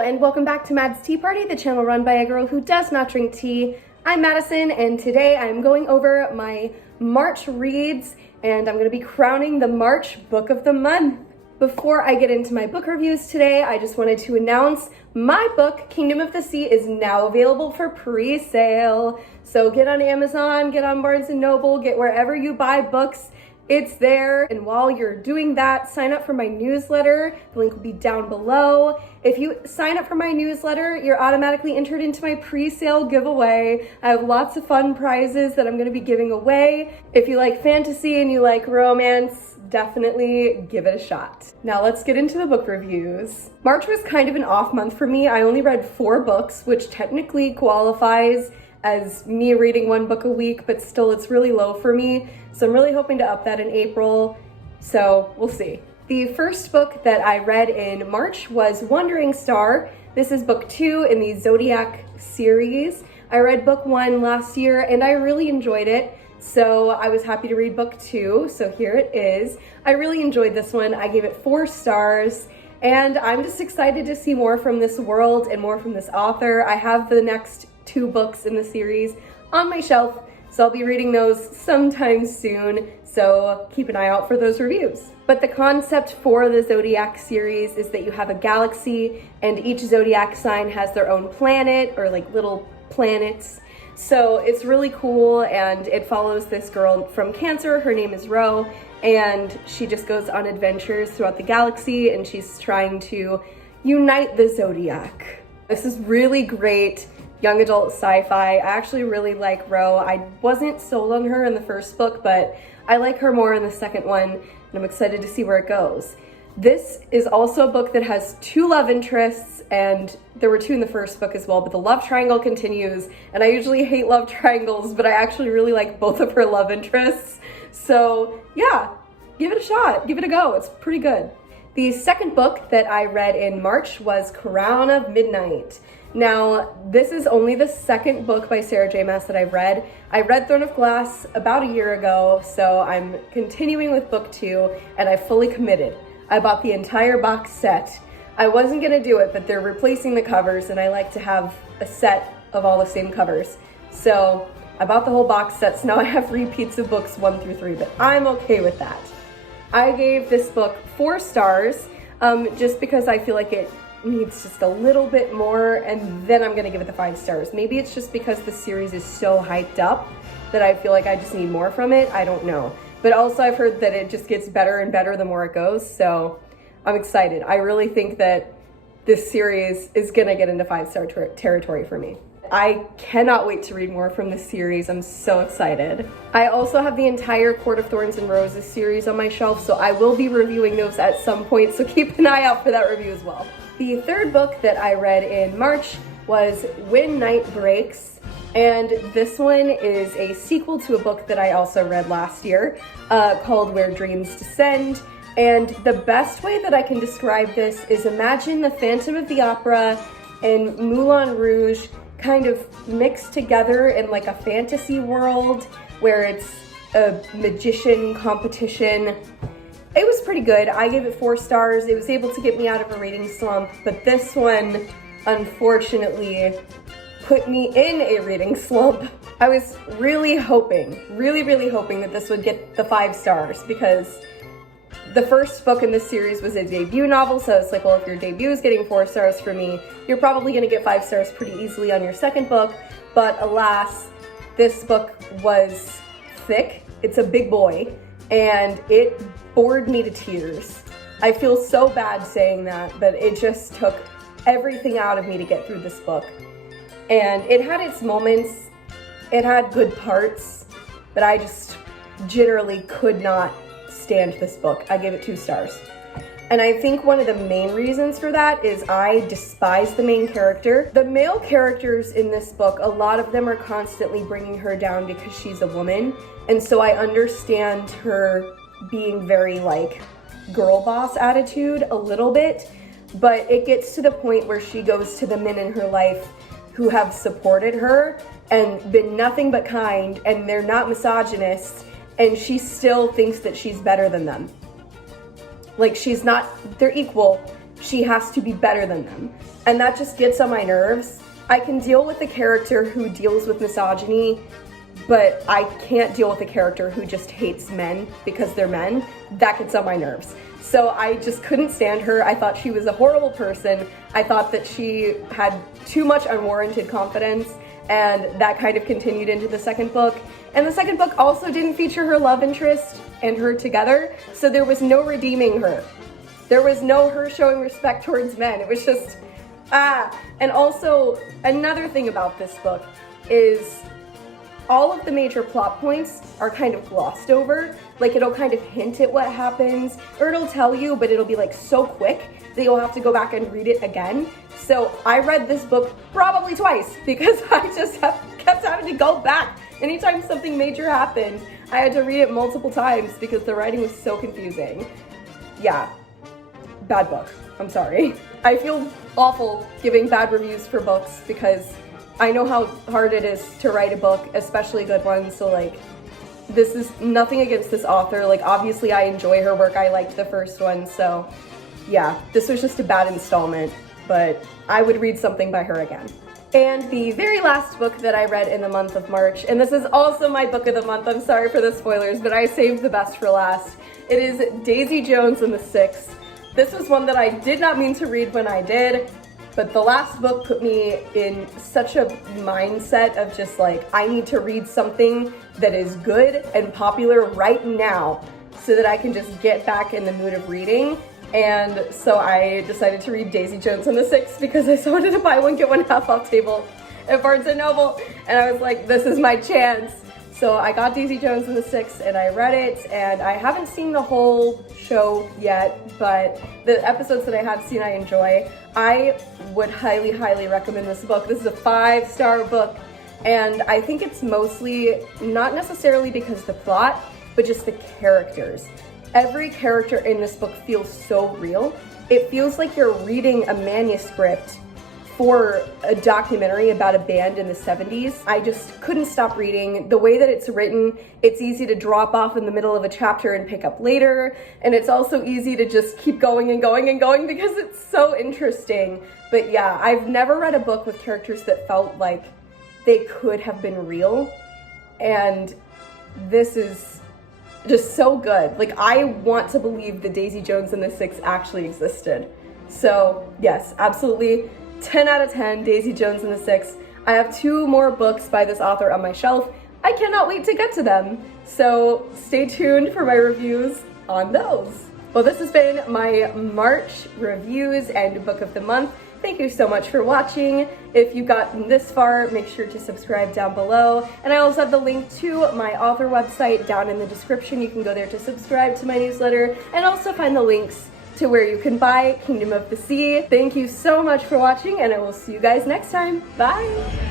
and welcome back to Mad's Tea Party, the channel run by a girl who does not drink tea. I'm Madison, and today I'm going over my March reads, and I'm going to be crowning the March Book of the Month. Before I get into my book reviews today, I just wanted to announce my book, Kingdom of the Sea, is now available for pre-sale. So get on Amazon, get on Barnes & Noble, get wherever you buy books. It's there, and while you're doing that, sign up for my newsletter. The link will be down below. If you sign up for my newsletter, you're automatically entered into my pre-sale giveaway. I have lots of fun prizes that I'm gonna be giving away. If you like fantasy and you like romance, definitely give it a shot. Now let's get into the book reviews. March was kind of an off month for me. I only read 4 books, which technically qualifies as me reading 1 book a week, but still it's really low for me. So I'm really hoping to up that in April, so we'll see. The first book that I read in March was Wandering Star. This is book 2 in the Zodiac series. I read book 1 last year and I really enjoyed it, so I was happy to read book 2, so here it is. I really enjoyed this one. I gave it 4 stars. And I'm just excited to see more from this world and more from this author. I have the next 2 books in the series on my shelf, so I'll be reading those sometime soon, so keep an eye out for those reviews. But the concept for the Zodiac series is that you have a galaxy and each zodiac sign has their own planet, or like little planets. So it's really cool, and it follows this girl from Cancer. Her name is Ro, and she just goes on adventures throughout the galaxy, and she's trying to unite the Zodiac. This is really great young adult sci-fi. I actually really like Ro. I wasn't sold on her in the first book, but I like her more in the second one, and I'm excited to see where it goes. This is also a book that has 2 love interests, and there were 2 in the first book as well, but the love triangle continues, and I usually hate love triangles, but I actually really like both of her love interests. So yeah, give it a shot, give it a go, it's pretty good. The second book that I read in March was Crown of Midnight. Now, this is only the second book by Sarah J. Maas that I've read. I read Throne of Glass about a year ago, so I'm continuing with book 2, and I fully committed. I bought the entire box set. I wasn't gonna do it, but they're replacing the covers, and I like to have a set of all the same covers. So I bought the whole box set, so now I have repeats of books 1 through 3, but I'm okay with that. I gave this book 4 stars, just because I feel like it needs just a little bit more, and then I'm gonna give it the 5 stars. Maybe it's just because the series is so hyped up that I feel like I just need more from it. I don't know. But also I've heard that it just gets better and better the more it goes, so I'm excited. I really think that this series is gonna get into 5-star territory for me. I cannot wait to read more from this series. I'm so excited. I also have the entire Court of Thorns and Roses series on my shelf, so I will be reviewing those at some point, so keep an eye out for that review as well. The third book that I read in March was When Night Breaks, and this one is a sequel to a book that I also read last year called Where Dreams Descend. And the best way that I can describe this is imagine the Phantom of the Opera and Moulin Rouge kind of mixed together in like a fantasy world where it's a magician competition. It was pretty good. I gave it 4 stars. It was able to get me out of a reading slump, but this one, unfortunately, put me in a reading slump. I was really hoping, really hoping that this would get the 5 stars, because the first book in this series was a debut novel, so it's like, well, if your debut is getting 4 stars for me, you're probably gonna get 5 stars pretty easily on your second book, but alas, this book was thick. It's a big boy, and it bored me to tears. I feel so bad saying that, but it just took everything out of me to get through this book. And it had its moments, it had good parts, but I just generally could not stand this book. I gave it 2 stars. And I think one of the main reasons for that is I despise the main character. The male characters in this book, a lot of them are constantly bringing her down because she's a woman. And so I understand her being very like girl boss attitude a little bit, but it gets to the point where she goes to the men in her life who have supported her and been nothing but kind, and they're not misogynists, and she still thinks that she's better than them. Like, she's not, they're equal, she has to be better than them. And that just gets on my nerves. I can deal with a character who deals with misogyny, but I can't deal with a character who just hates men because they're men. That gets on my nerves. So I just couldn't stand her. I thought she was a horrible person. I thought that she had too much unwarranted confidence, and that kind of continued into the second book. And the second book also didn't feature her love interest and her together, so there was no redeeming her. There was no her showing respect towards men. It was just, And also, another thing about this book is all of the major plot points are kind of glossed over. Like, it'll kind of hint at what happens, or it'll tell you, but it'll be like so quick that you'll have to go back and read it again. So I read this book probably twice because I just kept having to go back. Anytime something major happened, I had to read it multiple times because the writing was so confusing. Yeah, bad book. I'm sorry. I feel awful giving bad reviews for books because I know how hard it is to write a book, especially good ones, so like, this is nothing against this author. Like, obviously I enjoy her work, I liked the first one, so yeah, this was just a bad installment, but I would read something by her again. And the very last book that I read in the month of March, and this is also my book of the month, I'm sorry for the spoilers, but I saved the best for last. It is Daisy Jones and the Six. This was one that I did not mean to read when I did, but the last book put me in such a mindset of just like, I need to read something that is good and popular right now so that I can just get back in the mood of reading. And so I decided to read Daisy Jones and the Six because I still wanted to buy one, get one half off table at Barnes & Noble. And I was like, this is my chance. So I got Daisy Jones and the Six and I read it, and I haven't seen the whole show yet, but the episodes that I have seen I enjoy. I would highly, highly recommend this book. This is a 5-star book, and I think it's mostly not necessarily because the plot, but just the characters. Every character in this book feels so real. It feels like you're reading a manuscript for a documentary about a band in the 70s. I just couldn't stop reading. The way that it's written, it's easy to drop off in the middle of a chapter and pick up later, and it's also easy to just keep going and going and going because it's so interesting. But yeah, I've never read a book with characters that felt like they could have been real, and this is just so good. Like, I want to believe that Daisy Jones and the Six actually existed. So yes, absolutely 10 out of 10, Daisy Jones and the Six. I have 2 more books by this author on my shelf. I cannot wait to get to them. So stay tuned for my reviews on those. Well, this has been my March reviews and book of the month. Thank you so much for watching. If you've gotten this far, make sure to subscribe down below. And I also have the link to my author website down in the description. You can go there to subscribe to my newsletter and also find the links to where you can buy Kingdom of the Sea. Thank you so much for watching, and I will see you guys next time. Bye!